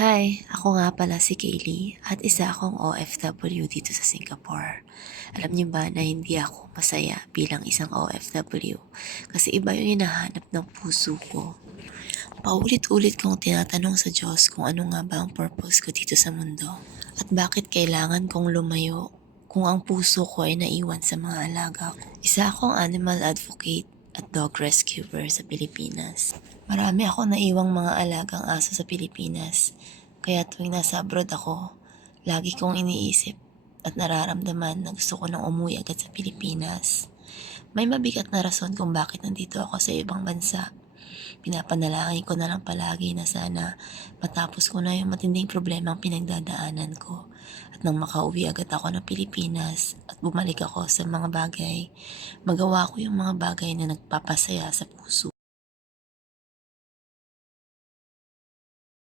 Hi, ako nga pala si Kaylee at isa akong OFW dito sa Singapore. Alam niyo ba na hindi ako masaya bilang isang OFW kasi iba yung hinahanap ng puso ko. Paulit-ulit kong tinatanong sa Diyos kung ano nga ba ang purpose ko dito sa mundo at bakit kailangan kong lumayo kung ang puso ko ay naiwan sa mga alaga ko. Isa akong animal advocate at dog rescuer sa Pilipinas. Marami akong naiwang mga alagang aso sa Pilipinas, kaya tuwing nasa abroad ako, lagi kong iniisip at nararamdaman na gusto ko nang umuwi agad sa Pilipinas. May mabigat na rason kung bakit nandito ako sa ibang bansa. Pinapanalangin ko na lang palagi na sana matapos ko na yung matinding problemang pinagdadaanan ko at nang makauwi agad ako ng Pilipinas at bumalik ako sa mga bagay, magawa ko yung mga bagay na nagpapasaya sa puso.